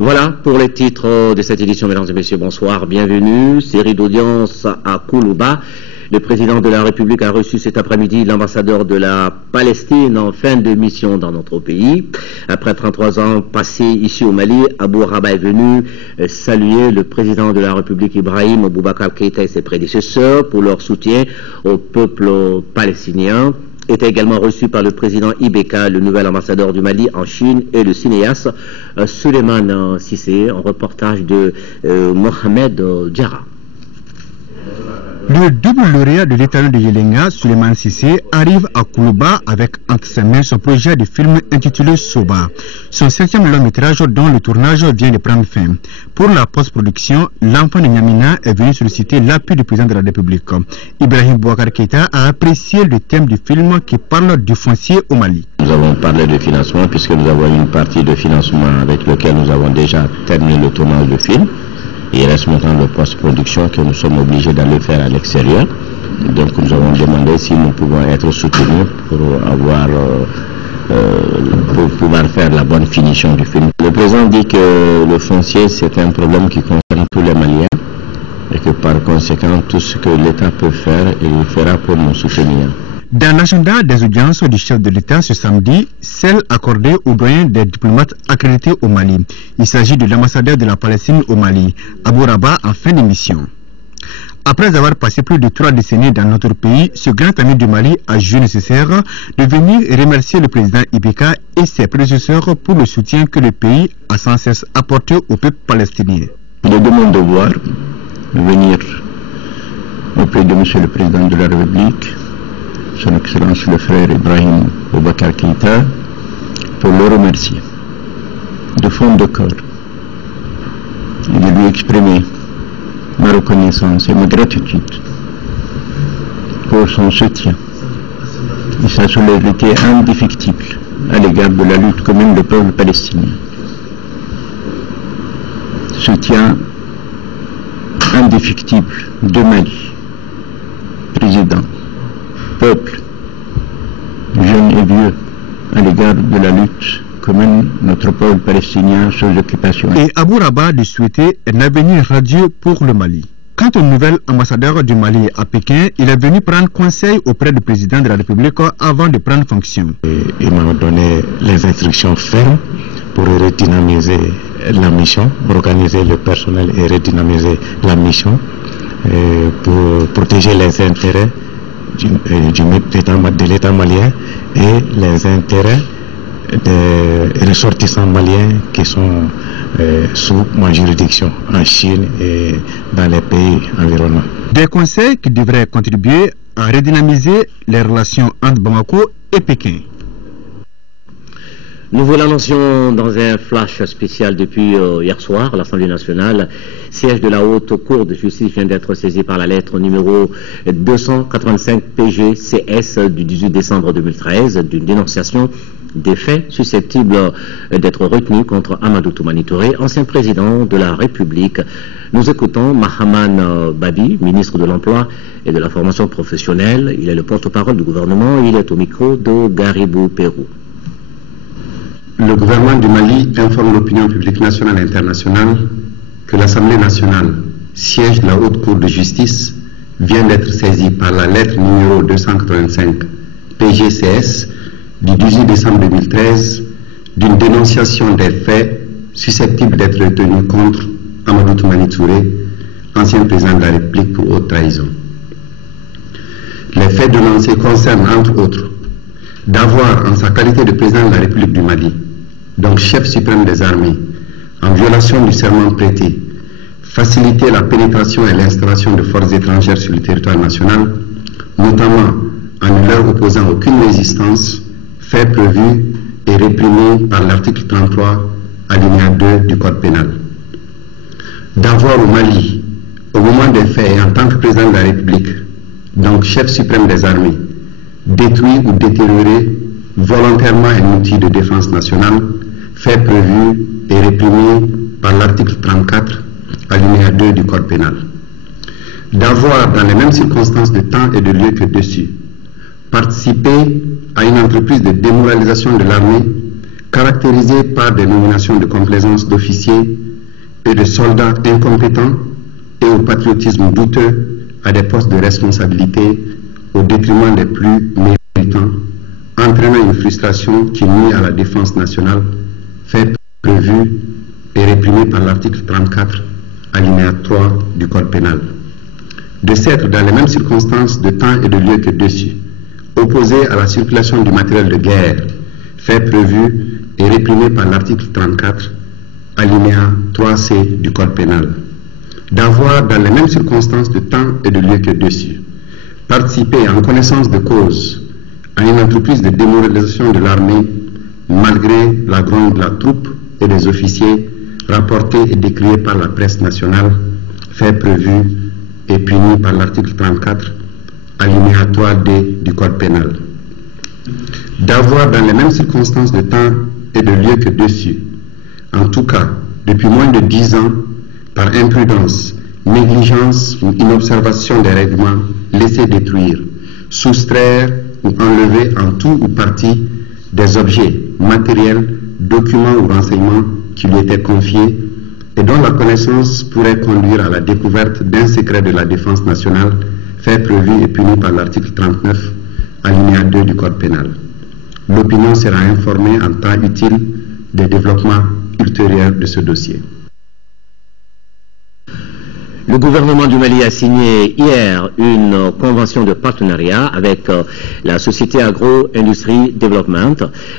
Voilà pour les titres de cette édition, mesdames et messieurs, bonsoir, bienvenue. Série d'audience à Koulouba. Le président de la République a reçu cet après-midi l'ambassadeur de la Palestine en fin de mission dans notre pays. Après 33 ans passés ici au Mali, Abou Raba est venu saluer le président de la République Ibrahim Boubacar Keïta et ses prédécesseurs pour leur soutien au peuple palestinien. Était également reçu par le président Ibeka, le nouvel ambassadeur du Mali en Chine, et le cinéaste Suleiman Sissé, en reportage de Mohamed Diarra. Le double lauréat de l'État de Yelenga, Suleiman Sissé, arrive à Koulouba avec entre ses mains son projet de film intitulé Soba. Son 7e long métrage dont le tournage vient de prendre fin. Pour la post-production, l'enfant de Niamina est venu solliciter l'appui du président de la République. Ibrahim Boubacar Keïta a apprécié le thème du film qui parle du foncier au Mali. Nous avons parlé de financement puisque nous avons une partie de financement avec lequel nous avons déjà terminé le tournage du film. Il reste maintenant le post-production que nous sommes obligés d'aller faire à l'extérieur. Donc nous avons demandé si nous pouvons être soutenus pour pouvoir faire la bonne finition du film. Le président dit que le foncier c'est un problème qui concerne tous les Maliens et que par conséquent tout ce que l'État peut faire, il fera pour nous soutenir. Dans l'agenda des audiences du chef de l'État ce samedi, celle accordée aux doyens des diplomates accrédités au Mali. Il s'agit de l'ambassadeur de la Palestine au Mali, Abou Raba, en fin de mission. Après avoir passé plus de 3 décennies dans notre pays, ce grand ami du Mali a jugé nécessaire de venir remercier le président Ibeka et ses prédécesseurs pour le soutien que le pays a sans cesse apporté au peuple palestinien. Il est de mon devoir de venir auprès de monsieur le président de la République, son Excellence le frère Ibrahim Boubacar Keïta, pour le remercier de fond de cœur et de lui exprimer ma reconnaissance et ma gratitude pour son soutien et sa solidarité indéfectible à l'égard de la lutte commune du peuple palestinien. Soutien indéfectible de Mali, président, peuple, jeunes et vieux, à l'égard de la lutte commune notre peuple palestinien sans occupation. Et Abou Raba de souhaiter un avenir radieux pour le Mali. Quant au nouvel ambassadeur du Mali à Pékin, il est venu prendre conseil auprès du président de la République avant de prendre fonction. Il m'a donné les instructions fermes pour redynamiser la mission, organiser le personnel et redynamiser la mission pour protéger les intérêts de l'État malien et les intérêts des ressortissants maliens qui sont sous ma juridiction en Chine et dans les pays environnants. Des conseils qui devraient contribuer à redynamiser les relations entre Bamako et Pékin. Nous vous l'annoncions dans un flash spécial depuis hier soir. L'Assemblée nationale, siège de la Haute Cour de justice, vient d'être saisie par la lettre numéro 285 PG-CS du 18 décembre 2013 d'une dénonciation des faits susceptibles d'être retenus contre Amadou Toumani Touré, ancien président de la République. Nous écoutons Mahaman Babi, ministre de l'Emploi et de la Formation professionnelle. Il est le porte-parole du gouvernement. Il est au micro de Garibou Pérou. Le gouvernement du Mali informe l'opinion publique nationale et internationale que l'Assemblée nationale, siège de la Haute Cour de justice, vient d'être saisie par la lettre numéro 285 PGCS du 18 décembre 2013 d'une dénonciation des faits susceptibles d'être retenus contre Amadou Toumani Touré, ancien président de la République pour haute trahison. Les faits dénoncés concernent entre autres d'avoir, en sa qualité de président de la République du Mali, donc chef suprême des armées, en violation du serment prêté, faciliter la pénétration et l'installation de forces étrangères sur le territoire national, notamment en ne leur opposant aucune résistance, fait prévu et réprimé par l'article 33, alinéa 2 du Code pénal. D'avoir au Mali, au moment des faits et en tant que président de la République, donc chef suprême des armées, détruit ou détérioré volontairement un outil de défense nationale, fait prévu et réprimé par l'article 34, alinéa 2 du Code pénal. D'avoir, dans les mêmes circonstances de temps et de lieu que dessus, participé à une entreprise de démoralisation de l'armée caractérisée par des nominations de complaisance d'officiers et de soldats incompétents et au patriotisme douteux à des postes de responsabilité au détriment des plus méritants, entraînant une frustration qui nuit à la défense nationale, fait prévu et réprimé par l'article 34, alinéa 3 du Code pénal. De s'être dans les mêmes circonstances de temps et de lieu que dessus, opposé à la circulation du matériel de guerre, fait prévu et réprimé par l'article 34, alinéa 3C du Code pénal. D'avoir dans les mêmes circonstances de temps et de lieu que dessus, participé en connaissance de cause à une entreprise de démoralisation de l'armée, malgré la gronde de la troupe et des officiers, rapporté et décrié par la presse nationale, fait prévu et puni par l'article 34, alinéa 3D du Code pénal. D'avoir dans les mêmes circonstances de temps et de lieu que dessus, en tout cas depuis moins de 10 ans, par imprudence, négligence ou inobservation des règlements, laisser détruire, soustraire ou enlever en tout ou partie des objets, matériels, documents ou renseignements qui lui étaient confiés et dont la connaissance pourrait conduire à la découverte d'un secret de la défense nationale, fait prévu et puni par l'article 39, alinéa 2 du Code pénal. L'opinion sera informée en temps utile des développements ultérieurs de ce dossier. Le gouvernement du Mali a signé hier une convention de partenariat avec la société Agro-Industrie Development.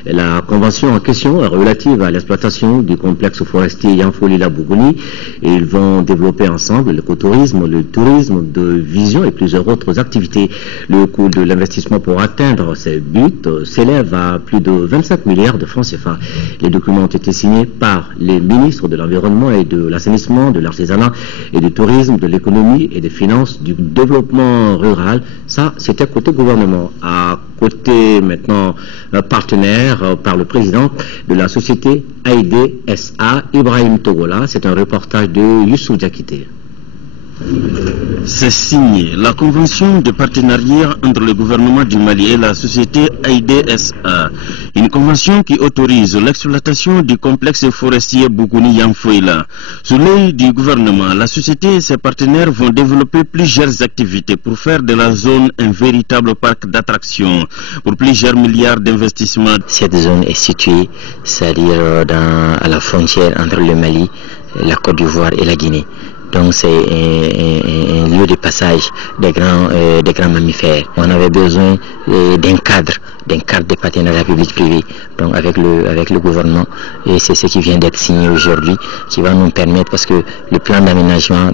La convention en question est relative à l'exploitation du complexe forestier Yanfolila-Bougouni. Ils vont développer ensemble l'écotourisme, le tourisme de vision et plusieurs autres activités. Le coût de l'investissement pour atteindre ces buts s'élève à plus de 25 milliards de francs CFA. Les documents ont été signés par les ministres de l'Environnement et de l'Assainissement, de l'Artisanat et du Tourisme, de l'économie et des finances, du développement rural. Ça, c'était côté gouvernement. À côté maintenant partenaire par le président de la société AID SA, Ibrahim Togola. C'est un reportage de Youssou Diakité. C'est signé la convention de partenariat entre le gouvernement du Mali et la société AIDSA, une convention qui autorise l'exploitation du complexe forestier Bougouni-Yanfoïla. Sous l'œil du gouvernement, la société et ses partenaires vont développer plusieurs activités pour faire de la zone un véritable parc d'attractions pour plusieurs milliards d'investissements. Cette zone est située, c'est-à-dire à la frontière entre le Mali, la Côte d'Ivoire et la Guinée. Donc c'est un lieu de passage des grands mammifères. On avait besoin d'un cadre de partenariat public-privé, donc avec le gouvernement, et c'est ce qui vient d'être signé aujourd'hui, qui va nous permettre, parce que le plan d'aménagement,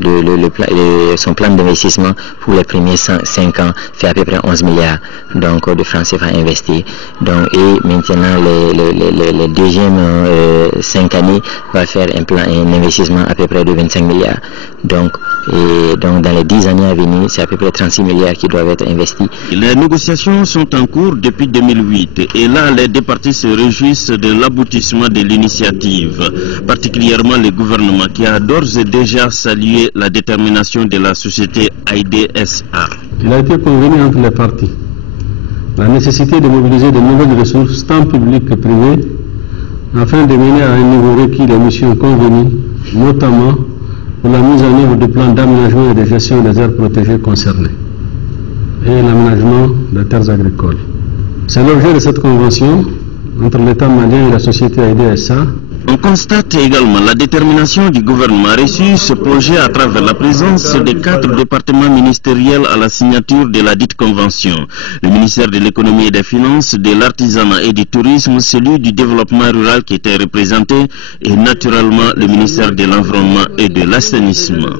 son plan d'investissement pour les premiers 5 ans fait à peu près 11 milliards donc, de francs CFA investis. Donc, et maintenant les deuxièmes 5 années va faire un investissement à peu près de 25 milliards. Donc dans les 10 années à venir, c'est à peu près 36 milliards qui doivent être investis. Les négociations sont en cours depuis 2008 et là, les deux parties se réjouissent de l'aboutissement de l'initiative, particulièrement le gouvernement qui a d'ores et déjà salué la détermination de la société AIDSA. Il a été convenu entre les parties la nécessité de mobiliser de nouvelles ressources, tant publiques que privées, afin de mener à un niveau requis les missions convenues, notamment pour la mise en œuvre du plan d'aménagement et de gestion des aires protégées concernées et l'aménagement des terres agricoles. C'est l'objet de cette convention entre l'État malien et la société AIDSA. On constate également la détermination du gouvernement à reçu ce projet à travers la présence des 4 départements ministériels à la signature de la dite convention. Le ministère de l'économie et des finances, de l'artisanat et du tourisme, celui du développement rural qui était représenté, et naturellement le ministère de l'environnement et de l'assainissement.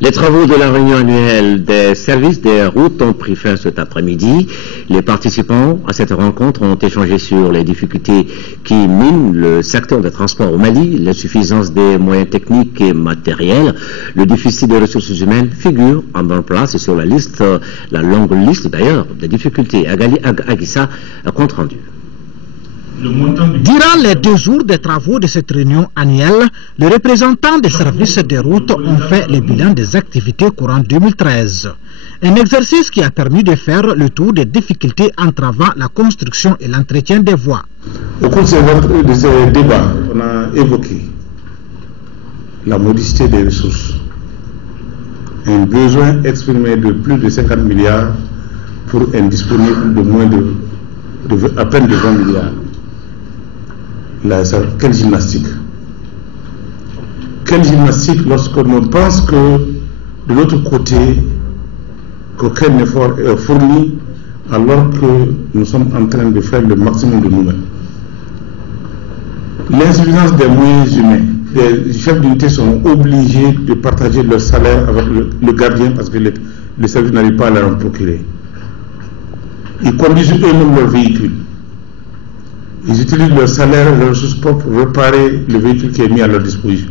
Les travaux de la réunion annuelle des services des routes ont pris fin cet après-midi. Les participants à cette rencontre ont échangé sur les difficultés qui minent le secteur des transports au Mali, l'insuffisance des moyens techniques et matériels, le déficit des ressources humaines figure en bonne place sur la liste, la longue liste d'ailleurs des difficultés. Agali Agissa, compte rendu. Durant les 2 jours des travaux de cette réunion annuelle, les représentants des services des routes ont fait le bilan des activités courant 2013. Un exercice qui a permis de faire le tour des difficultés entravant la construction et l'entretien des voies. Au cours de ces débats, on a évoqué la modicité des ressources, un besoin exprimé de plus de 50 milliards pour un disponible de moins de à peine de 20 milliards. Là, quelle gymnastique? Quelle gymnastique lorsque l'on pense que de l'autre côté, qu'aucun effort est fourni alors que nous sommes en train de faire le maximum de nous-mêmes. L'insuffisance des moyens humains. Les chefs d'unité sont obligés de partager leur salaire avec le gardien parce que le service n'arrive pas à leur en procurer. Ils conduisent eux-mêmes leur véhicule. Ils utilisent leur salaire et leurs ressources propres pour réparer le véhicule qui est mis à leur disposition.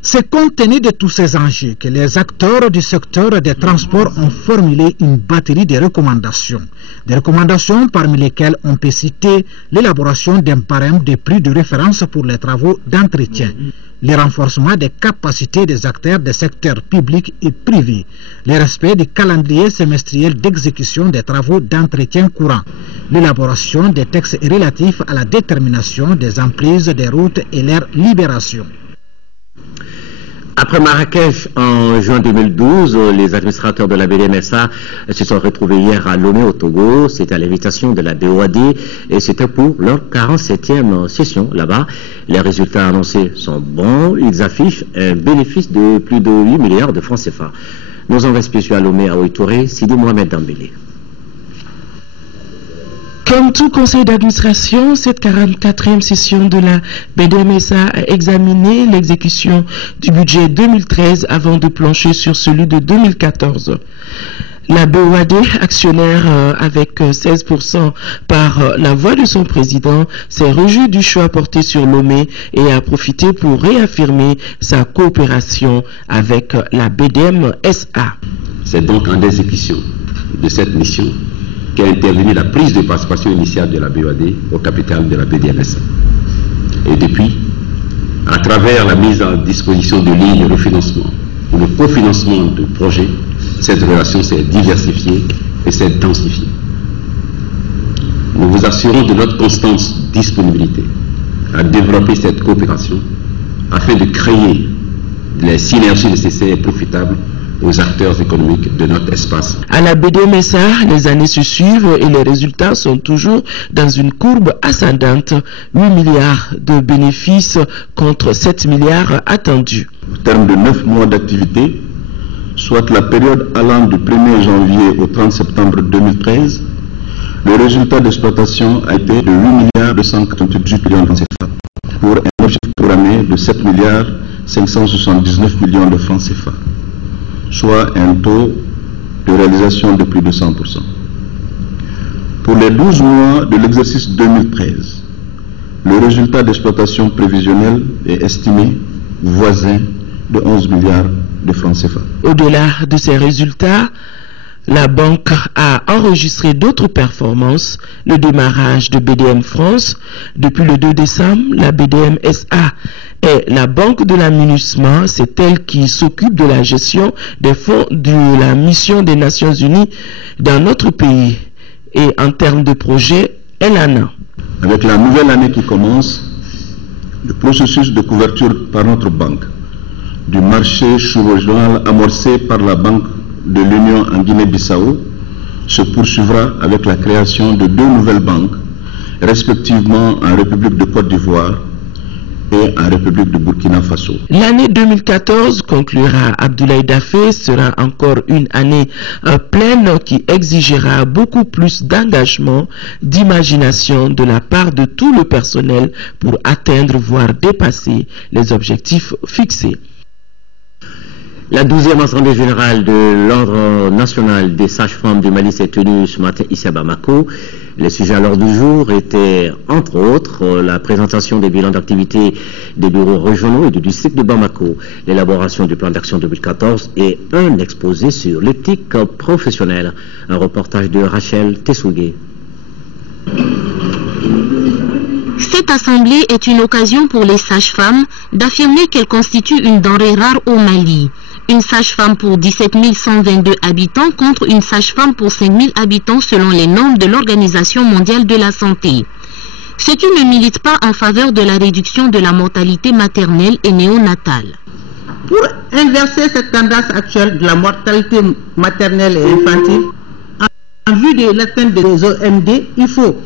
C'est compte tenu de tous ces enjeux que les acteurs du secteur des transports ont formulé une batterie de recommandations. Des recommandations parmi lesquelles on peut citer l'élaboration d'un barème de prix de référence pour les travaux d'entretien, le renforcement des capacités des acteurs des secteurs publics et privés, le respect du calendrier semestriel d'exécution des travaux d'entretien courant, l'élaboration des textes relatifs à la détermination des emprises des routes et leur libération. Après Marrakech, en juin 2012, les administrateurs de la BDMSA se sont retrouvés hier à Lomé au Togo. C'était à l'invitation de la BOAD et c'était pour leur 47e session là-bas. Les résultats annoncés sont bons. Ils affichent un bénéfice de plus de 8 milliards de francs CFA. Nos envoyés spéciaux à Lomé, à Ouitouré, Sidi Mohamed Dambélé. Comme tout conseil d'administration, cette 44e session de la BDMSA a examiné l'exécution du budget 2013 avant de plancher sur celui de 2014. La BOAD, actionnaire avec 16% par la voix de son président, s'est réjoui du choix porté sur Lomé et a profité pour réaffirmer sa coopération avec la BDMSA. C'est donc en exécution de cette mission qu'a intervenu la prise de participation initiale de la BOAD au capital de la BDMSA. Et depuis, à travers la mise à disposition de lignes de refinancement ou le cofinancement de projets, cette relation s'est diversifiée et s'est densifiée. Nous vous assurons de notre constante disponibilité à développer cette coopération afin de créer les synergies nécessaires et profitables aux acteurs économiques de notre espace. À la BDMSA, les années se suivent et les résultats sont toujours dans une courbe ascendante. 8 milliards de bénéfices contre 7 milliards attendus. Au terme de 9 mois d'activité, soit la période allant du 1er janvier au 30 septembre 2013, le résultat d'exploitation a été de 8 milliards 298 millions de francs CFA pour un objectif programmé de 7 milliards 579 millions de francs CFA, soit un taux de réalisation de plus de 100%. Pour les 12 mois de l'exercice 2013, le résultat d'exploitation prévisionnel est estimé voisin de 11 milliards de francs CFA. Au-delà de ces résultats, la banque a enregistré d'autres performances. Le démarrage de BDM France. Depuis le 2 décembre, la BDMSA est la banque de la MINUSMA. C'est elle qui s'occupe de la gestion des fonds de la mission des Nations Unies dans notre pays. Et en termes de projet, elle en a. Avec la nouvelle année qui commence, le processus de couverture par notre banque du marché sous-régional amorcé par la Banque de l'Union en Guinée-Bissau se poursuivra avec la création de 2 nouvelles banques, respectivement en République de Côte d'Ivoire et en République de Burkina Faso. L'année 2014, conclura Abdoulaye Daffé, sera encore une année pleine qui exigera beaucoup plus d'engagement, d'imagination de la part de tout le personnel pour atteindre, voire dépasser les objectifs fixés. La 12e Assemblée générale de l'Ordre national des sages-femmes du Mali s'est tenue ce matin ici à Bamako. Les sujets à l'ordre du jour étaient, entre autres, la présentation des bilans d'activité des bureaux régionaux et du district de Bamako, l'élaboration du plan d'action 2014 et un exposé sur l'éthique professionnelle. Un reportage de Rachel Tessougué. Cette assemblée est une occasion pour les sages-femmes d'affirmer qu'elles constituent une denrée rare au Mali. Une sage-femme pour 17 122 habitants contre une sage-femme pour 5 000 habitants selon les normes de l'Organisation mondiale de la santé. Ce qui ne milite pas en faveur de la réduction de la mortalité maternelle et néonatale. Pour inverser cette tendance actuelle de la mortalité maternelle et infantile, en vue de l'atteinte des OMD, il faut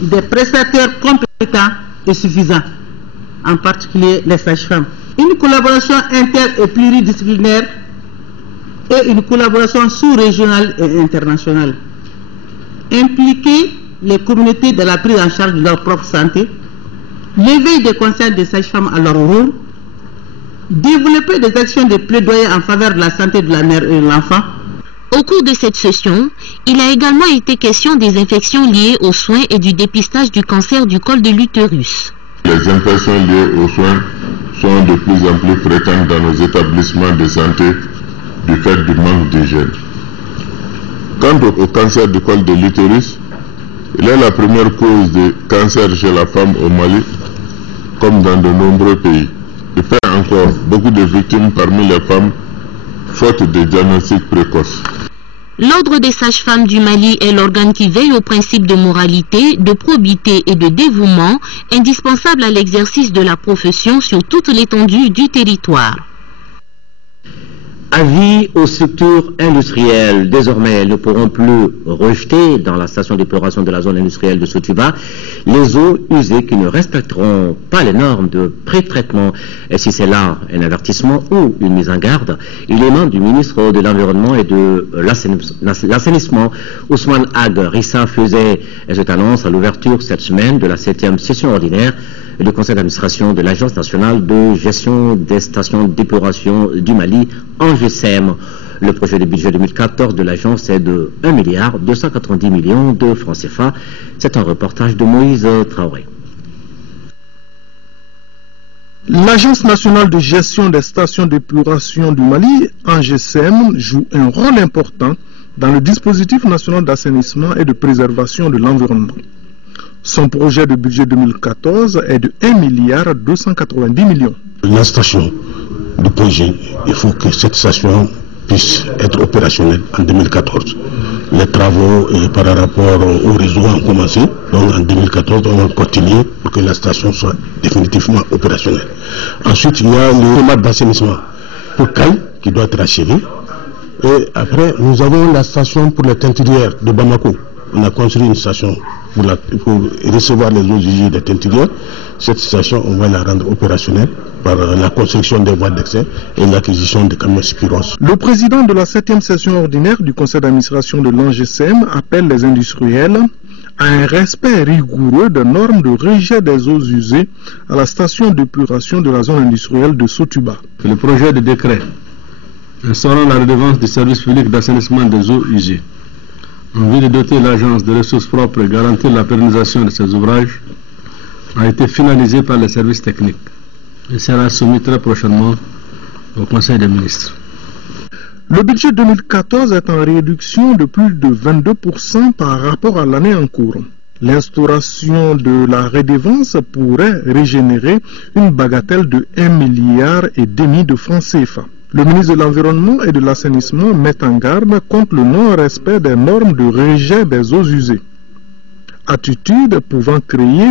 des prestataires compétents et suffisants, en particulier les sages-femmes. Une collaboration inter- et pluridisciplinaire et une collaboration sous-régionale et internationale. Impliquer les communautés dans la prise en charge de leur propre santé, l'éveil des consciences des sages-femmes à leur rôle, développer des actions de plaidoyer en faveur de la santé de la mère et de l'enfant. Au cours de cette session, il a également été question des infections liées aux soins et du dépistage du cancer du col de l'utérus. Les infections liées aux soins sont de plus en plus fréquentes dans nos établissements de santé du fait du manque d'hygiène. Quant au cancer du col de l'utérus, il est la première cause de cancer chez la femme au Mali, comme dans de nombreux pays. Il fait encore beaucoup de victimes parmi les femmes, faute de diagnostic précoce. L'Ordre des sages-femmes du Mali est l'organe qui veille au principe de moralité, de probité et de dévouement, indispensable à l'exercice de la profession sur toute l'étendue du territoire. Avis aux structures industrielles. Désormais, elles ne pourront plus rejeter dans la station d'épuration de la zone industrielle de Sotuba les eaux usées qui ne respecteront pas les normes de pré-traitement. Et si c'est là un avertissement ou une mise en garde, il émane du ministre de l'Environnement et de l'Assainissement. Ousmane Ag Rissa faisait cette annonce à l'ouverture cette semaine de la 7e session ordinaire du conseil d'administration de l'Agence nationale de gestion des stations d'épuration du Mali, ANGESEM. Le projet de budget 2014 de l'agence est de 1,290 milliard de francs CFA. C'est un reportage de Moïse Traoré. L'Agence nationale de gestion des stations d'épuration du Mali, ANGESEM, joue un rôle important dans le dispositif national d'assainissement et de préservation de l'environnement. Son projet de budget 2014 est de 1,290 milliard. La station du projet, il faut que cette station puisse être opérationnelle en 2014. Les travaux par rapport au réseau ont commencé, donc en 2014 on va continuer pour que la station soit définitivement opérationnelle. Ensuite il y a le schéma d'assainissement pour Caille qui doit être achevé. Et après nous avons la station pour les teinturières de Bamako. On a construit une station pour recevoir les eaux usées des teinturières. Cette station, on va la rendre opérationnelle par la construction des voies d'accès et l'acquisition des camions Spiros. Le président de la 7e session ordinaire du conseil d'administration de l'ANGESEM appelle les industriels à un respect rigoureux des normes de rejet des eaux usées à la station d'épuration de la zone industrielle de Sotuba. Le projet de décret instaurant la redevance du service public d'assainissement des eaux usées en vue de doter l'agence de ressources propres et garantir la pérennisation de ces ouvrages a été finalisé par les services techniques et sera soumis très prochainement au Conseil des ministres. Le budget 2014 est en réduction de plus de 22% par rapport à l'année en cours. L'instauration de la redevance pourrait régénérer une bagatelle de 1,5 milliard de francs CFA. Le ministre de l'Environnement et de l'Assainissement met en garde contre le non-respect des normes de rejet des eaux usées. Attitude pouvant créer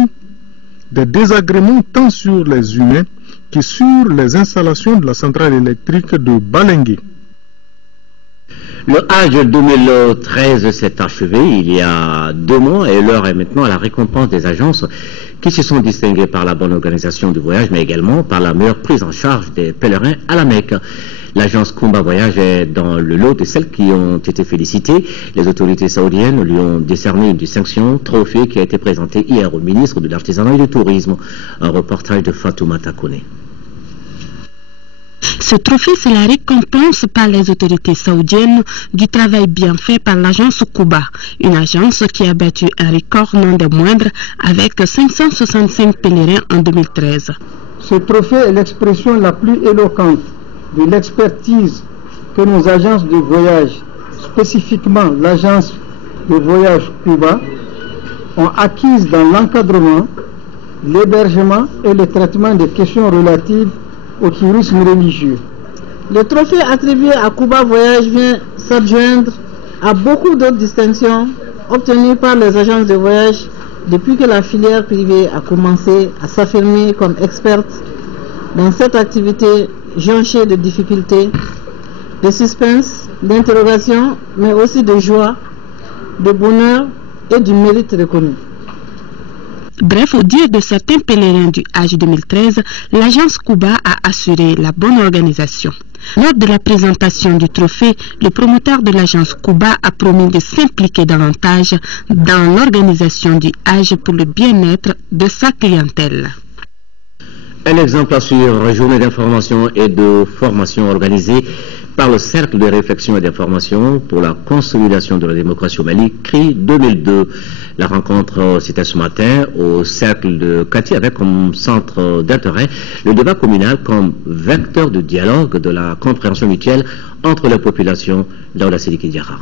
des désagréments tant sur les humains que sur les installations de la centrale électrique de Balengue. Le Hajj 2013 s'est achevé il y a 2 mois et l'heure est maintenant à la récompense des agences qui se sont distinguées par la bonne organisation du voyage mais également par la meilleure prise en charge des pèlerins à la Mecque. L'agence Kumba Voyage est dans le lot de celles qui ont été félicitées. Les autorités saoudiennes lui ont décerné une distinction, trophée qui a été présenté hier au ministre de l'Artisanat et du Tourisme. Un reportage de Fatoumata Kone. Ce trophée, c'est la récompense par les autorités saoudiennes du travail bien fait par l'agence Kuba, une agence qui a battu un record non des moindres avec 565 pèlerins en 2013. Ce trophée est l'expression la plus éloquente de l'expertise que nos agences de voyage, spécifiquement l'agence de voyage Kuba, ont acquis dans l'encadrement, l'hébergement et le traitement des questions relatives au tourisme religieux. Le trophée attribué à Cuba Voyage vient s'adjoindre à beaucoup d'autres distinctions obtenues par les agences de voyage depuis que la filière privée a commencé à s'affirmer comme experte dans cette activité jonchée de difficultés, de suspense, d'interrogation, mais aussi de joie, de bonheur et du mérite reconnu. Bref, au dire de certains pèlerins du Hajj 2013, l'agence Cuba a assuré la bonne organisation. Lors de la présentation du trophée, le promoteur de l'agence Cuba a promis de s'impliquer davantage dans l'organisation du Hajj pour le bien-être de sa clientèle. Un exemple à suivre, journée d'information et de formation organisée par le Cercle de réflexion et d'information pour la consolidation de la démocratie au Mali, CRI 2002. La rencontre, c'était ce matin au Cercle de Kati avec comme centre d'intérêt le débat communal comme vecteur de dialogue de la compréhension mutuelle entre les populations dans la Sidiki Diarra.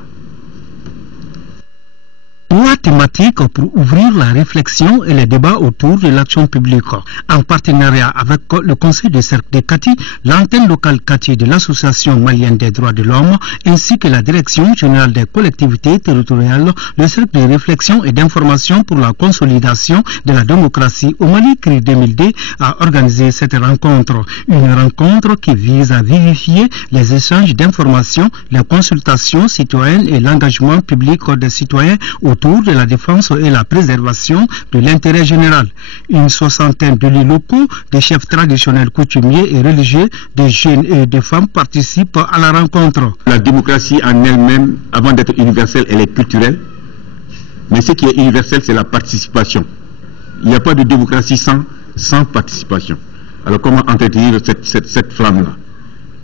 Trois thématiques pour ouvrir la réflexion et les débats autour de l'action publique. En partenariat avec le Conseil de Cercle de Kati, l'antenne locale Kati de l'Association malienne des droits de l'homme, ainsi que la Direction générale des collectivités territoriales, le Cercle de réflexion et d'information pour la consolidation de la démocratie au Mali, CRI 2002, a organisé cette rencontre. Une rencontre qui vise à vivifier les échanges d'informations, les consultations citoyennes et l'engagement public des citoyens autour de la défense et la préservation de l'intérêt général. Une soixantaine de lits locaux, des chefs traditionnels coutumiers et religieux, des jeunes et des femmes participent à la rencontre. La démocratie en elle-même, avant d'être universelle, elle est culturelle. Mais ce qui est universel, c'est la participation. Il n'y a pas de démocratie sans participation. Alors comment entretenir cette flamme-là?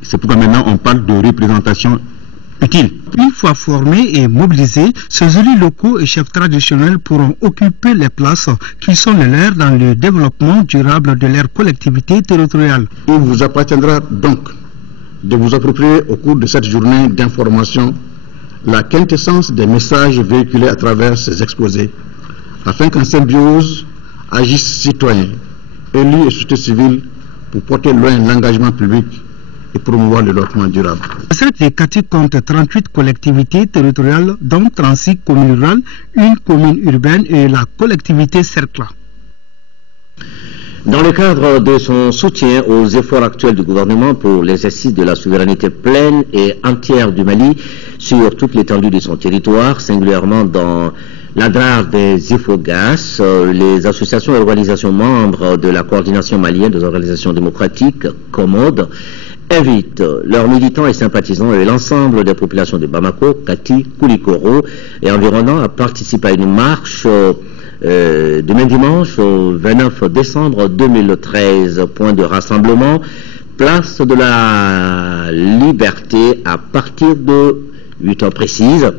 C'est pourquoi maintenant on parle de représentation utile. Une fois formés et mobilisés, ces élus locaux et chefs traditionnels pourront occuper les places qui sont les leurs dans le développement durable de leur collectivité territoriale. Il vous appartiendra donc de vous approprier au cours de cette journée d'information la quintessence des messages véhiculés à travers ces exposés, afin qu'en symbiose agissent citoyens, élus et société civile pour porter loin l'engagement public et promouvoir le développement durable. Le Cercle de Kati compte 38 collectivités territoriales, dont 36 communes rurales, une commune urbaine et la collectivité Cercle. Dans le cadre de son soutien aux efforts actuels du gouvernement pour l'exercice de la souveraineté pleine et entière du Mali sur toute l'étendue de son territoire, singulièrement dans l'ADRAR des IFOGAS, les associations et organisations membres de la coordination malienne des organisations démocratiques, COMODE, invitent leurs militants et sympathisants et l'ensemble des populations de Bamako, Kati, Koulikoro et environnants à participer à une marche demain dimanche, au 29 décembre 2013, point de rassemblement, place de la Liberté à partir de 8 heures précises.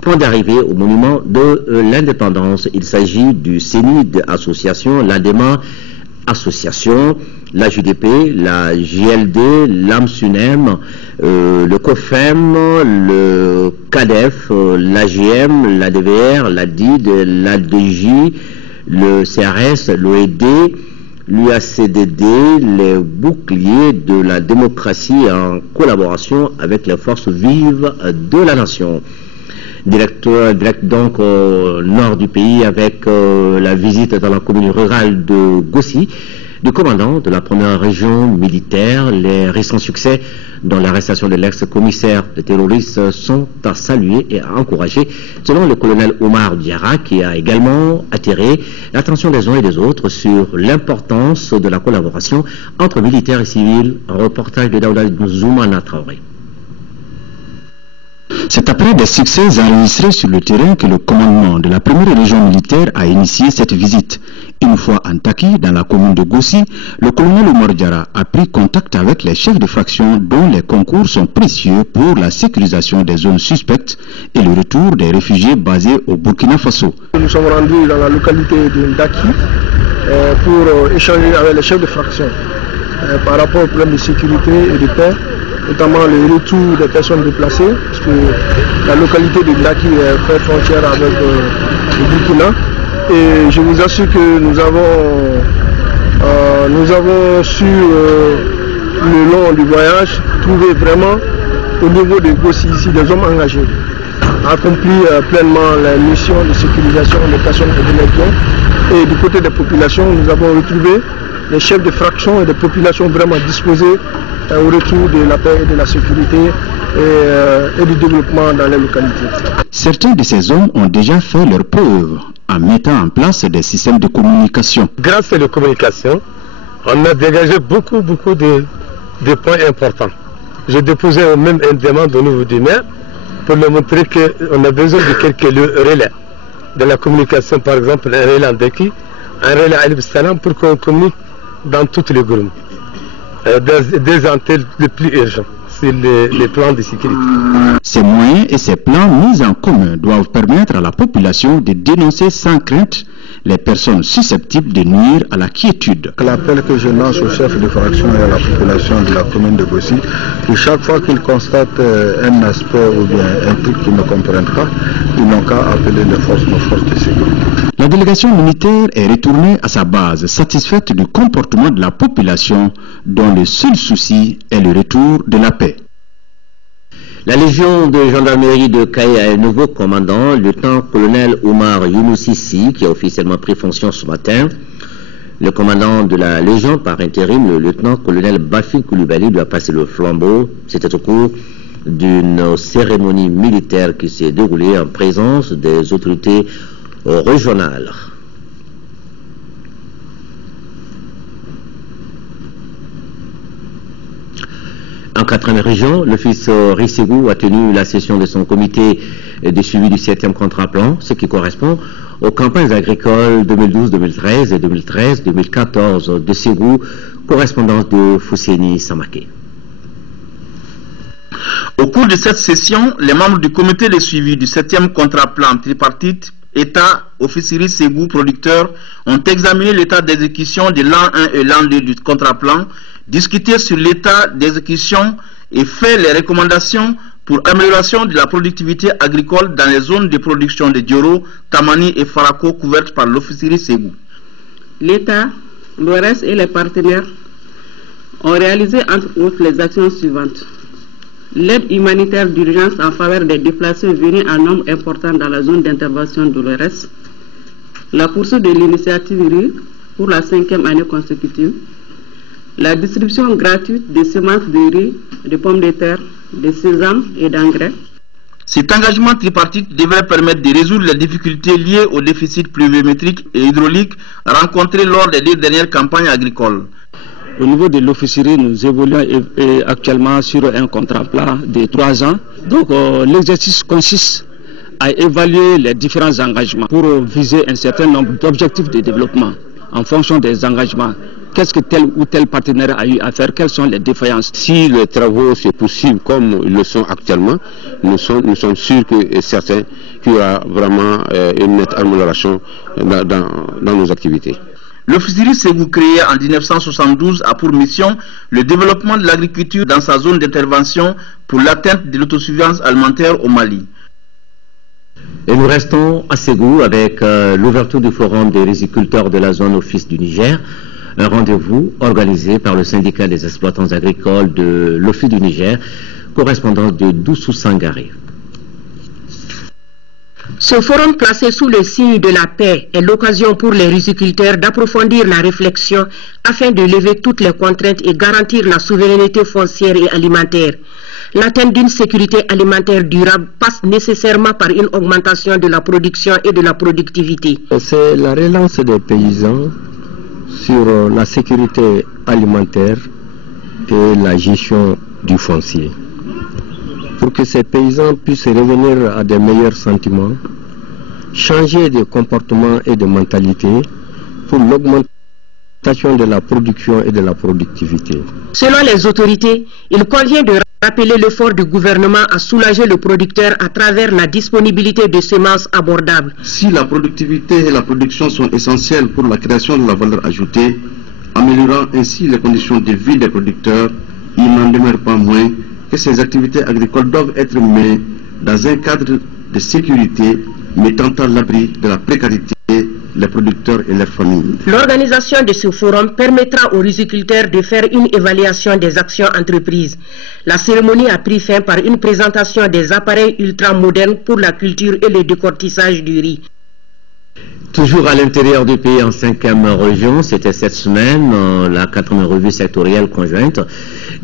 Point d'arrivée au monument de l'indépendance. Il s'agit du CENID Association, l'ADEMA Association, la JDP, la JLD, l'AMSUNEM, le COFEM, le CADEF, l'AGM, l'ADVR, l'ADID, l'ADJ, le CRS, l'OED, l'UACDD, les boucliers de la démocratie en collaboration avec les forces vives de la nation. Direct donc au nord du pays avec la visite dans la commune rurale de Gossi du commandant de la première région militaire. Les récents succès dans l'arrestation de l'ex-commissaire de terroristes sont à saluer et à encourager, selon le colonel Omar Diarra, qui a également attiré l'attention des uns et des autres sur l'importance de la collaboration entre militaires et civils. Un reportage de Daouda Zoumana Traoré. C'est après des succès enregistrés sur le terrain que le commandement de la première région militaire a initié cette visite. Une fois en Taki, dans la commune de Gossi, le colonel Omar Diarra a pris contact avec les chefs de faction dont les concours sont précieux pour la sécurisation des zones suspectes et le retour des réfugiés basés au Burkina Faso. Nous sommes rendus dans la localité de Ndaki pour échanger avec les chefs de faction par rapport aux problèmes de sécurité et de paix, notamment le retour des personnes déplacées, parce que la localité de Ndaki fait frontière avec le Burkina. Et je vous assure que nous avons su, le long du voyage, trouver vraiment au niveau de Gossi ici des hommes engagés, accompli pleinement la mission de sécurisation des personnes et des biens. Et du côté des populations, nous avons retrouvé les chefs de fraction et des populations vraiment disposées au retour de la paix et de la sécurité et du développement dans les localités. Certains de ces hommes ont déjà fait leurs preuves en mettant en place des systèmes de communication. Grâce à la communication, on a dégagé beaucoup de points importants. J'ai déposé même une demande au niveau du maire pour leur montrer qu'on a besoin de quelques relais de la communication, par exemple un relais en Deki, un relais à Al-Salam pour qu'on communique dans tous les groupes, des antennes les plus urgents. C'est les plans de sécurité. Ces moyens et ces plans mis en commun doivent permettre à la population de dénoncer sans crainte les personnes susceptibles de nuire à la quiétude. L'appel que je lance aux chefs de fraction et à la population de la commune de Gossi, que chaque fois qu'ils constatent un aspect ou bien un truc qu'ils ne comprennent pas, ils n'ont qu'à appeler nos forces de sécurité. La délégation militaire est retournée à sa base, satisfaite du comportement de la population, dont le seul souci est le retour de la paix. La Légion de gendarmerie de Kaye a un nouveau commandant, le lieutenant-colonel Oumar Younoussissi, qui a officiellement pris fonction ce matin. Le commandant de la Légion par intérim, le lieutenant-colonel Bafi Koulibaly, doit passer le flambeau. C'était au cours d'une cérémonie militaire qui s'est déroulée en présence des autorités régionales. En 4e région, l'office Risségou a tenu la session de son comité de suivi du 7e contrat-plan, ce qui correspond aux campagnes agricoles 2012-2013 et 2013-2014 de Ségou, correspondance de Fousseni Samaké. Au cours de cette session, les membres du comité de suivi du 7e contrat-plan tripartite État, officerie, Ségou, producteurs ont examiné l'état d'exécution de l'an 1 et l'an 2 du contrat-plan, discuté sur l'état d'exécution et fait les recommandations pour amélioration de la productivité agricole dans les zones de production de Dioro, Tamani et Farako couvertes par l'officerie Ségou. L'État, l'ORS et les partenaires ont réalisé entre autres les actions suivantes. L'aide humanitaire d'urgence en faveur des déplacés venus en nombre important dans la zone d'intervention de l'ORS, la poursuite de l'initiative RIR pour la 5e année consécutive, la distribution gratuite des semences de riz, de pommes de terre, de sésame et d'engrais. Cet engagement tripartite devrait permettre de résoudre les difficultés liées au déficit pluviométrique et hydraulique rencontré lors des 2 dernières campagnes agricoles. Au niveau de l'officerie, nous évoluons actuellement sur un contrat-plan de 3 ans. Donc l'exercice consiste à évaluer les différents engagements pour viser un certain nombre d'objectifs de développement en fonction des engagements. Qu'est-ce que tel ou tel partenaire a eu à faire? Quelles sont les défaillances? Si les travaux se poursuivent comme ils le sont actuellement, nous sommes sûrs et certains qu'il y aura vraiment une nette amélioration dans nos activités. L'officerie Ségou, créée en 1972, a pour mission le développement de l'agriculture dans sa zone d'intervention pour l'atteinte de l'autosuffisance alimentaire au Mali. Et nous restons à Ségou avec l'ouverture du forum des riziculteurs de la zone Office du Niger, un rendez-vous organisé par le syndicat des exploitants agricoles de l'Office du Niger, correspondance de Doussou Sangaré. Ce forum placé sous le signe de la paix est l'occasion pour les riziculteurs d'approfondir la réflexion afin de lever toutes les contraintes et garantir la souveraineté foncière et alimentaire. L'atteinte d'une sécurité alimentaire durable passe nécessairement par une augmentation de la production et de la productivité. C'est la relance des paysans sur la sécurité alimentaire et la gestion du foncier. Pour que ces paysans puissent revenir à des meilleurs sentiments, changer de comportement et de mentalité pour l'augmentation de la production et de la productivité. Selon les autorités, il convient de rappeler l'effort du gouvernement à soulager le producteur à travers la disponibilité de semences abordables. Si la productivité et la production sont essentielles pour la création de la valeur ajoutée, améliorant ainsi les conditions de vie des producteurs, il n'en demeure pas moins que ces activités agricoles doivent être menées dans un cadre de sécurité mettant à l'abri de la précarité les producteurs et leurs familles. L'organisation de ce forum permettra aux riziculteurs de faire une évaluation des actions entreprises. La cérémonie a pris fin par une présentation des appareils ultramodernes pour la culture et le décortissage du riz. Toujours à l'intérieur du pays, en 5e région, c'était cette semaine la 4e revue sectorielle conjointe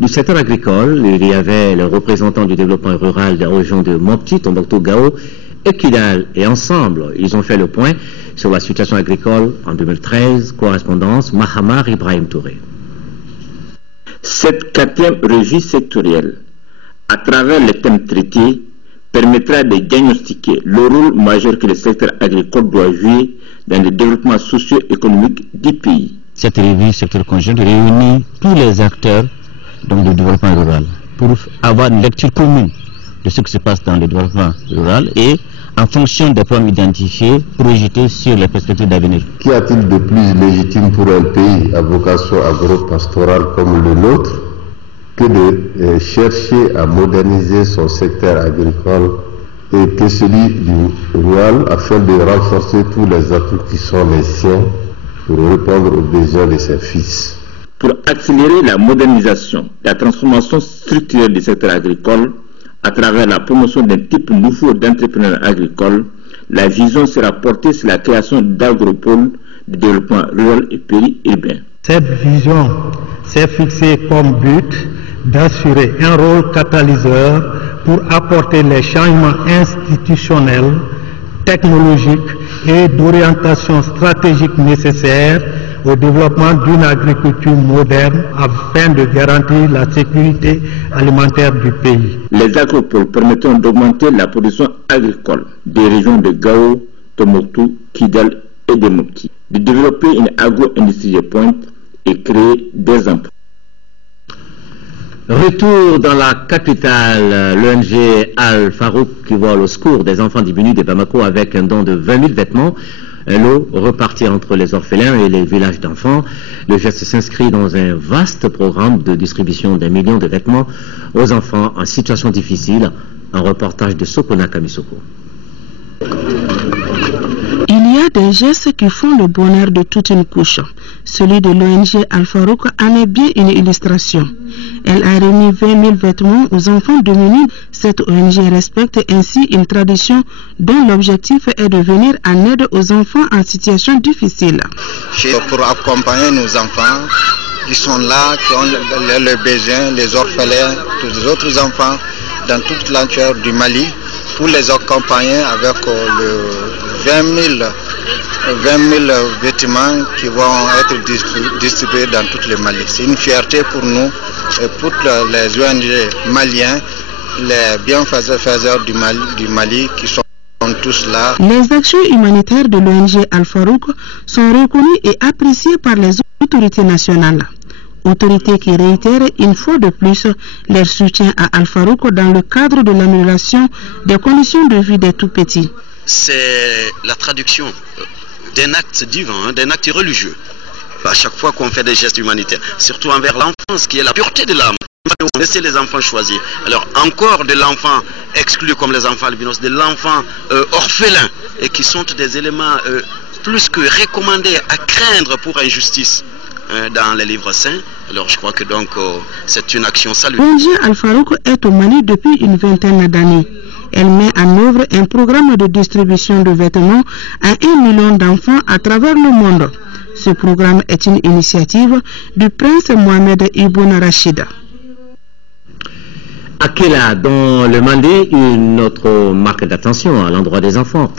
du secteur agricole. Il y avait les représentants du développement rural des régions de Mopti, Tombouctou, Gao et Kidal. Et ensemble, ils ont fait le point sur la situation agricole en 2013. Correspondance Mahamar Ibrahim Touré. Cette 4e revue sectorielle, à travers les thèmes traités, permettra de diagnostiquer le rôle majeur que le secteur agricole doit jouer dans le développement socio-économique du pays. Cette revue secteur conjointe réunit tous les acteurs du développement rural pour avoir une lecture commune de ce qui se passe dans le développement rural et en fonction des problèmes identifiés, projeter sur les perspectives d'avenir. Qu'y a-t-il de plus légitime pour un pays à vocation agro-pastorale comme le nôtre que de chercher à moderniser son secteur agricole et que celui du rural afin de renforcer tous les atouts qui sont les siens pour répondre aux besoins de ses fils. Pour accélérer la modernisation et la transformation structurelle du secteur agricole à travers la promotion d'un type nouveau d'entrepreneur agricole, la vision sera portée sur la création d'agropoles de développement rural et périurbain. Cette vision s'est fixée comme but d'assurer un rôle catalyseur pour apporter les changements institutionnels, technologiques et d'orientation stratégique nécessaires au développement d'une agriculture moderne afin de garantir la sécurité alimentaire du pays. Les agropoles permettront d'augmenter la production agricole des régions de Gao, Tombouctou, Kidal et de Mopti, de développer une agro-industrie de pointe et créer des emplois. Retour dans la capitale, l'ONG Al Farouk qui voit au secours des enfants diminués de Bamako avec un don de 20 000 vêtements, un lot reparti entre les orphelins et les villages d'enfants. Le geste s'inscrit dans un vaste programme de distribution d'un million de vêtements aux enfants en situation difficile. Un reportage de Sokona Kamisoko. Il y a des gestes qui font le bonheur de toute une couche. Celui de l'ONG Al Farouk en est bien une illustration. Elle a remis 20 000 vêtements aux enfants démunis. Cette ONG respecte ainsi une tradition dont l'objectif est de venir en aide aux enfants en situation difficile. Pour accompagner nos enfants qui sont là, qui ont le besoin, les orphelins, tous les autres enfants dans toute l'entière du Mali, pour les accompagner avec le 20 000 vêtements qui vont être distribués dans tout le Mali. C'est une fierté pour nous et pour les ONG maliens, les bienfaiseurs du Mali qui sont tous là. Les actions humanitaires de l'ONG Al Farouk sont reconnues et appréciées par les autorités nationales. Autorités qui réitèrent une fois de plus leur soutien à Al Farouk dans le cadre de l'amélioration des conditions de vie des tout-petits. C'est la traduction d'un acte divin, d'un acte religieux. À chaque fois qu'on fait des gestes humanitaires, surtout envers l'enfance qui est la pureté de l'âme. Laisser les enfants choisir. Alors encore de l'enfant exclu comme les enfants albinos, de l'enfant orphelin, et qui sont des éléments plus que recommandés à craindre pour injustice dans les livres saints. Alors je crois que donc c'est une action salutaire. l'ONG Al Farouk est au Mali depuis une vingtaine d'années. Elle met en œuvre un programme de distribution de vêtements à 1 million d'enfants à travers le monde. Ce programme est une initiative du prince Mohamed Ibn Rachid. Akela, dans le Mali, une autre marque d'attention à l'endroit des enfants.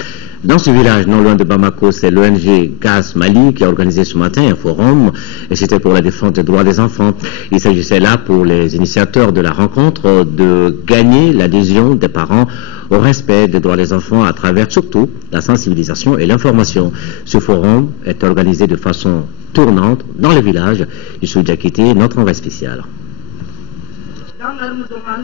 Dans ce village, non loin de Bamako, c'est l'ONG Gaz Mali qui a organisé ce matin un forum, et c'était pour la défense des droits des enfants. Il s'agissait là, pour les initiateurs de la rencontre, de gagner l'adhésion des parents au respect des droits des enfants à travers surtout la sensibilisation et l'information. Ce forum est organisé de façon tournante dans le village. Youssou Diakité, notre envoyé spécial.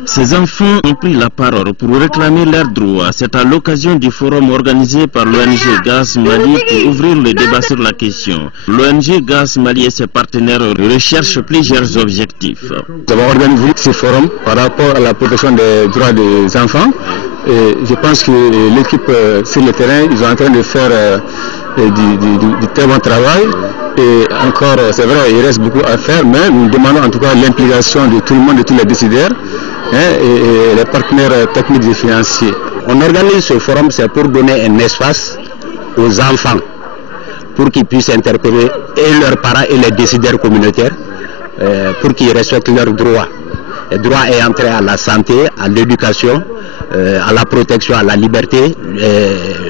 Ces enfants ont pris la parole pour réclamer leurs droits. C'est à l'occasion du forum organisé par l'ONG Gaz Mali pour ouvrir le débat sur la question. L'ONG Gaz Mali et ses partenaires recherchent plusieurs objectifs. Nous avons organisé ce forum par rapport à la protection des droits des enfants. Et je pense que l'équipe sur le terrain, ils sont en train de faire du très bon travail. Et encore, c'est vrai, il reste beaucoup à faire, mais nous demandons en tout cas l'implication de tout le monde, de tous les décideurs et les partenaires techniques et financiers. On organise ce forum, c'est pour donner un espace aux enfants, pour qu'ils puissent interpeller et leurs parents et les décideurs communautaires, pour qu'ils respectent leurs droits. Les droits ayant trait à la santé, à l'éducation, à la protection, à la liberté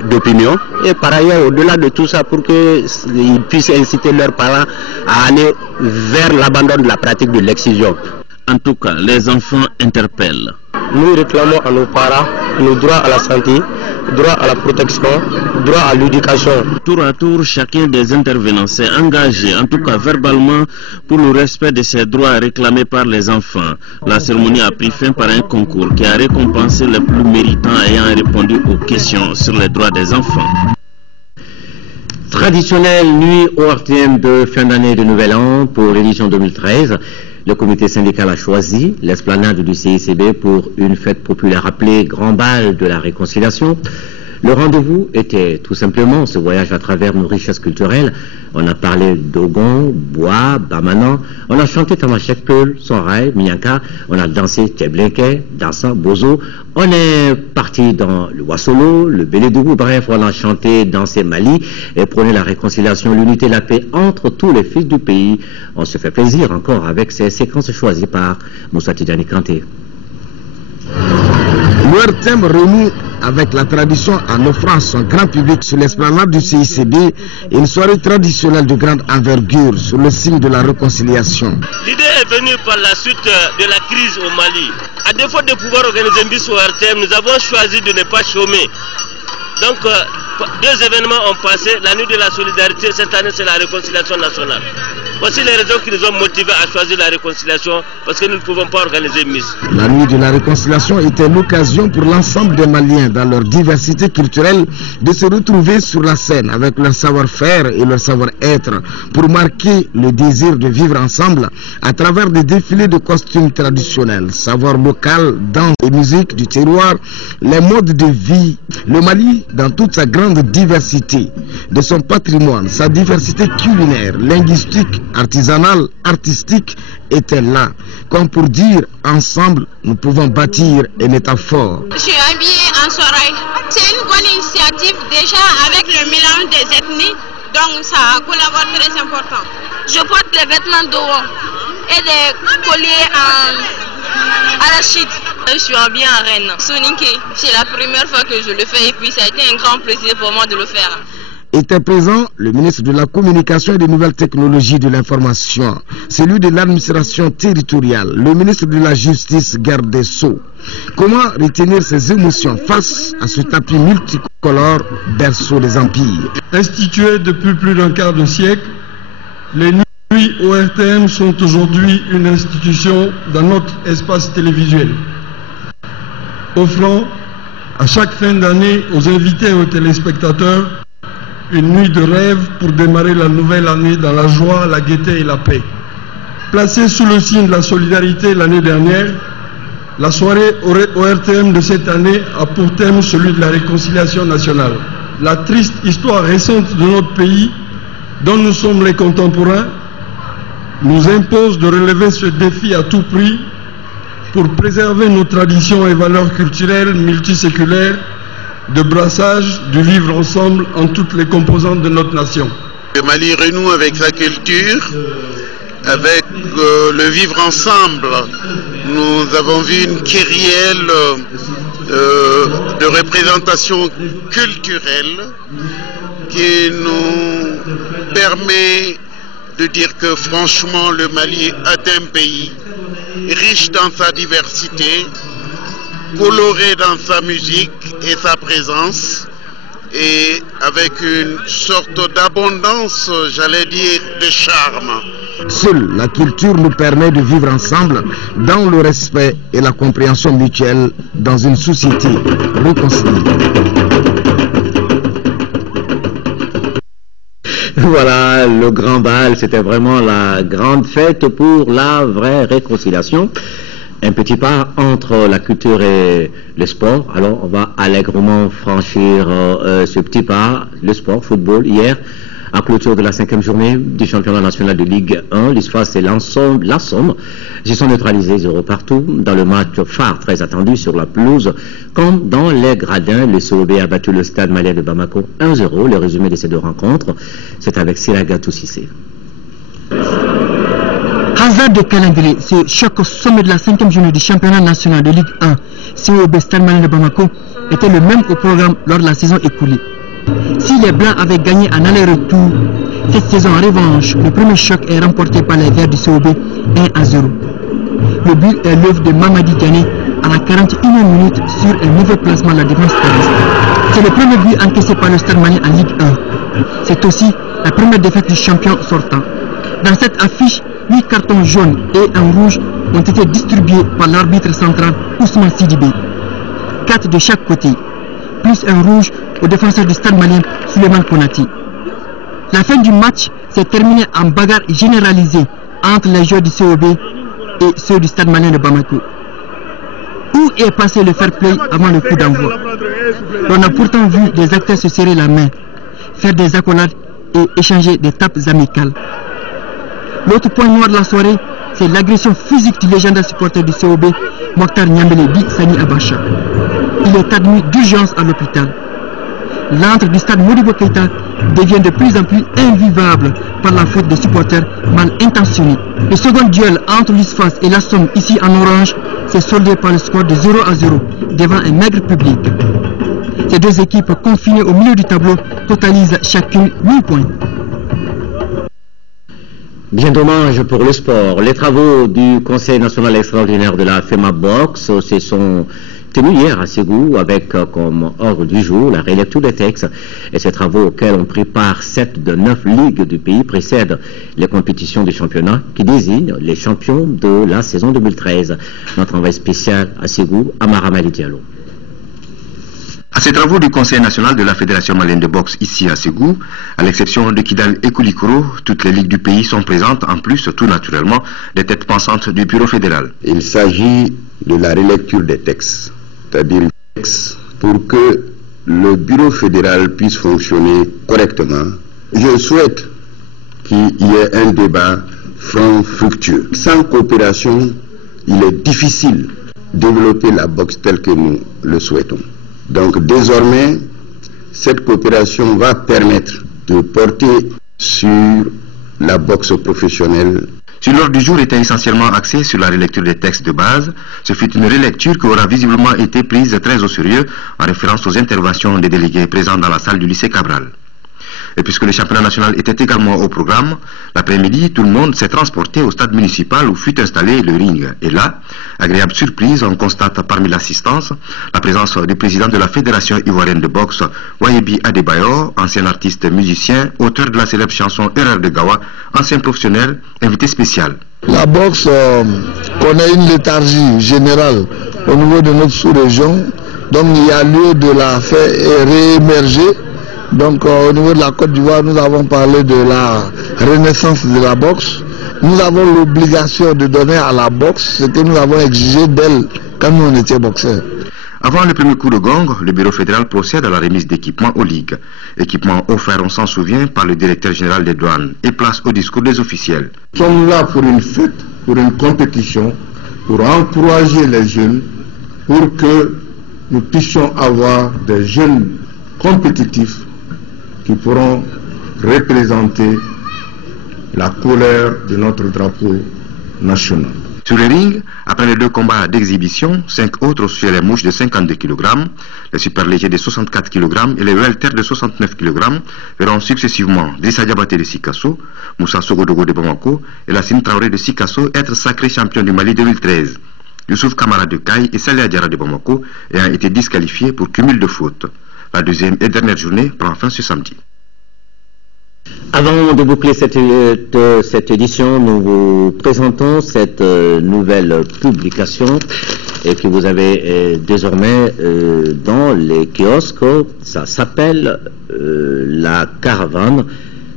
d'opinion. Et par ailleurs, au-delà de tout ça, pour qu'ils puissent inciter leurs parents à aller vers l'abandon de la pratique de l'excision. En tout cas, les enfants interpellent. Nous réclamons à nos parents nos droits à la santé, droit à la protection, droit à l'éducation. Tour à tour, chacun des intervenants s'est engagé, en tout cas verbalement, pour le respect de ces droits réclamés par les enfants. La cérémonie a pris fin par un concours qui a récompensé les plus méritants ayant répondu aux questions sur les droits des enfants. Traditionnelle nuit ORTM de fin d'année de Nouvel An pour l'édition 2013. Le comité syndical a choisi l'esplanade du CICB pour une fête populaire appelée Grand Bal de la Réconciliation. Le rendez-vous était tout simplement ce voyage à travers nos richesses culturelles. On a parlé d'Ogon, Bois, Bamanan, on a chanté Tamashek Peul, Sonrai, Miyanka, on a dansé Tcheblenke, Dansa, Bozo, on est parti dans le Wassolo, le Bélédougou, bref, on a chanté, dansé Mali et prôné la réconciliation, l'unité, la paix entre tous les fils du pays. On se fait plaisir encore avec ces séquences choisies par Moussa Tidjani Kanté. L'ORTM renoue avec la tradition en offrant son grand public sur l'esplanade du CICB une soirée traditionnelle de grande envergure sur le signe de la réconciliation. L'idée est venue par la suite de la crise au Mali. À défaut de pouvoir organiser un bis au ORTM, nous avons choisi de ne pas chômer. Donc, deux événements ont passé. La nuit de la solidarité, cette année, c'est la réconciliation nationale. Voici les raisons qui nous ont motivés à choisir la réconciliation, parce que nous ne pouvons pas organiser une mise. La nuit de la réconciliation était l'occasion pour l'ensemble des Maliens, dans leur diversité culturelle, de se retrouver sur la scène avec leur savoir-faire et leur savoir-être pour marquer le désir de vivre ensemble à travers des défilés de costumes traditionnels, savoir local, danse et musique du terroir, les modes de vie. Le Mali, dans toute sa grande diversité de son patrimoine, sa diversité culinaire, linguistique, artisanale, artistique, était là. Comme pour dire, ensemble, nous pouvons bâtir un État fort. Je suis habillée en soirée. C'est une bonne initiative déjà avec le mélange des ethnies, donc ça collabore très important. Je porte les vêtements d'Owo et des colliers en arachide. Je suis habillée en reine. Soninké, c'est la première fois que je le fais et puis ça a été un grand plaisir pour moi de le faire. Était présent le ministre de la Communication et des Nouvelles Technologies de l'Information, celui de l'administration territoriale, le ministre de la Justice, garde des Sceaux. Comment retenir ces émotions face à ce tapis multicolore berceau des empires? Instituées depuis plus d'un quart de siècle, les nuits ORTM sont aujourd'hui une institution dans notre espace télévisuel, offrant à chaque fin d'année aux invités et aux téléspectateurs une nuit de rêve pour démarrer la nouvelle année dans la joie, la gaieté et la paix. Placée sous le signe de la solidarité l'année dernière, la soirée ORTM de cette année a pour thème celui de la réconciliation nationale. La triste histoire récente de notre pays, dont nous sommes les contemporains, nous impose de relever ce défi à tout prix pour préserver nos traditions et valeurs culturelles multiséculaires, de brassage, de vivre ensemble en toutes les composantes de notre nation. Le Mali renoue avec sa culture, avec le vivre ensemble. Nous avons vu une kyrielle de représentation culturelle qui nous permet de dire que franchement le Mali est un pays riche dans sa diversité, coloré dans sa musique et sa présence, et avec une sorte d'abondance, j'allais dire, de charme. Seule la culture nous permet de vivre ensemble dans le respect et la compréhension mutuelle dans une société réconciliée. Voilà, le grand bal, c'était vraiment la grande fête pour la vraie réconciliation. Un petit pas entre la culture et le sport. Alors, on va allègrement franchir ce petit pas, le sport, football. Hier, à clôture de la 5e journée du championnat national de Ligue 1, l'ISFAS et la Somme se sont neutralisés 0 partout dans le match phare très attendu sur la pelouse. Comme dans les gradins, le COB a battu le Stade malien de Bamako 1-0. Le résumé de ces deux rencontres, c'est avec Siragatou Sissé. Hasard de calendrier, ce choc au sommet de la 5e journée du championnat national de Ligue 1, COB Stade malien de Bamako, était le même au programme lors de la saison écoulée. Si les Blancs avaient gagné en aller-retour, cette saison en revanche, le premier choc est remporté par les Verts du COB 1-0. Le but est l'œuvre de Mamadi Diané à la 41e minute sur un mauvais placement de la défense terrestre. C'est le premier but encaissé par le Stade malien en Ligue 1. C'est aussi la première défaite du champion sortant. Dans cette affiche, 8 cartons jaunes et un rouge ont été distribués par l'arbitre central Ousmane Sidibé. 4 de chaque côté, plus un rouge au défenseur du Stade malien Souleymane Konati. La fin du match s'est terminée en bagarre généralisée entre les joueurs du COB et ceux du Stade malien de Bamako. Où est passé le fair play avant le coup d'envoi? On a pourtant vu des acteurs se serrer la main, faire des accolades et échanger des tapes amicales. L'autre point noir de la soirée, c'est l'agression physique du légendaire supporter du COB, Mokhtar Niambele dit Sani Abacha. Il est admis d'urgence à l'hôpital. L'antre du stade Modibo Keïta devient de plus en plus invivable par la faute des supporters mal intentionnés. Le second duel entre l'ISFAS et la Somme ici en orange s'est soldé par le score de 0-0 devant un maigre public. Ces deux équipes confinées au milieu du tableau totalisent chacune 8 points. Bien dommage pour le sport. Les travaux du Conseil national extraordinaire de la FEMA Box se sont tenus hier à Ségou avec comme ordre du jour la relecture des textes. Et ces travaux auxquels ont pris part 7 de 9 ligues du pays précèdent les compétitions du championnat qui désignent les champions de la saison 2013. Notre envoyé spécial à Ségou, Amara Mali Diallo. À ces travaux du Conseil national de la Fédération malienne de boxe ici à Ségou, à l'exception de Kidal et Koulikoro, toutes les ligues du pays sont présentes, en plus, tout naturellement, des têtes pensantes du bureau fédéral. Il s'agit de la relecture des textes, c'est-à-dire des textes pour que le bureau fédéral puisse fonctionner correctement. Je souhaite qu'il y ait un débat franc, fructueux. Sans coopération, il est difficile de développer la boxe telle que nous le souhaitons. Donc désormais, cette coopération va permettre de porter sur la boxe professionnelle. Si l'ordre du jour était essentiellement axé sur la relecture des textes de base, ce fut une relecture qui aura visiblement été prise très au sérieux en référence aux interventions des délégués présents dans la salle du lycée Cabral. Et puisque le championnat national était également au programme, l'après-midi, tout le monde s'est transporté au stade municipal où fut installé le ring. Et là, agréable surprise, on constate parmi l'assistance la présence du président de la Fédération ivoirienne de boxe, Wayebi Adebayo, ancien artiste musicien, auteur de la célèbre chanson Erreur de Gawa, ancien professionnel, invité spécial. La boxe connaît une léthargie générale au niveau de notre sous-région, donc il y a lieu de la faire réémerger. Donc au niveau de la Côte d'Ivoire, nous avons parlé de la renaissance de la boxe. Nous avons l'obligation de donner à la boxe ce que nous avons exigé d'elle quand nous on était boxeurs. Avant le premier coup de gong, le bureau fédéral procède à la remise d'équipements aux ligues. Équipements offerts, on s'en souvient, par le directeur général des douanes et place au discours des officiels. Nous sommes là pour une fête, pour une compétition, pour encourager les jeunes, pour que nous puissions avoir des jeunes compétitifs qui pourront représenter la couleur de notre drapeau national. Sur le ring, après les 2 combats d'exhibition, 5 autres sur les mouches de 52 kg, les super légers de 64 kg et les welter de 69 kg verront successivement Drissa Diabaté de Sikasso, Moussa Sogodogo de Bamako et Lassine Traoré de Sikasso être sacrés champions du Mali 2013. Youssouf Kamara de Caille et Saleh Adjara de Bamako ayant été disqualifiés pour cumul de fautes. La deuxième et dernière journée prend fin ce samedi. Avant de boucler cette édition, nous vous présentons cette nouvelle publication et que vous avez désormais dans les kiosques. Ça s'appelle La Caravane.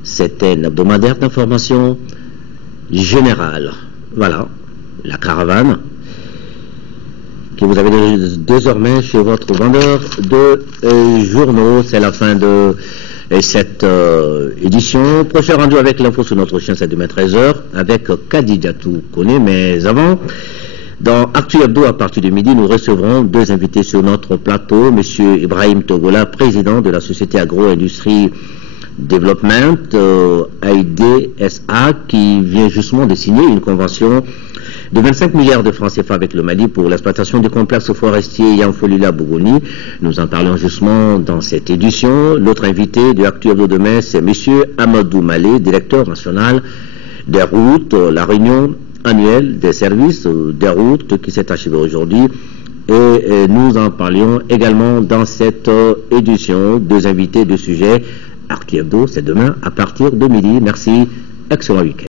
C'est un hebdomadaire d'information générale. Voilà, La Caravane. que vous avez désormais chez votre vendeur de journaux. C'est la fin de cette édition. Prochain rendu avec l'info sur notre chaîne, c'est demain 13h avec Kadidiatou Kone. Mais avant, dans Actu Hebdo, à partir de midi, nous recevrons deux invités sur notre plateau. Monsieur Ibrahim Togola, président de la société Agro-Industrie Development, AIDSA, qui vient justement de signer une convention de 25 milliards de francs CFA avec le Mali pour l'exploitation du complexe forestier Yamfolila Bougouni. Nous en parlons justement dans cette édition. L'autre invité de Actu Hebdo demain, c'est monsieur Amadou Malé, directeur national des routes, la réunion annuelle des services des routes qui s'est achevée aujourd'hui. Et nous en parlions également dans cette édition. Deux invités, deux sujets. Actu Hebdo, c'est demain à partir de midi. Merci. Excellent week-end.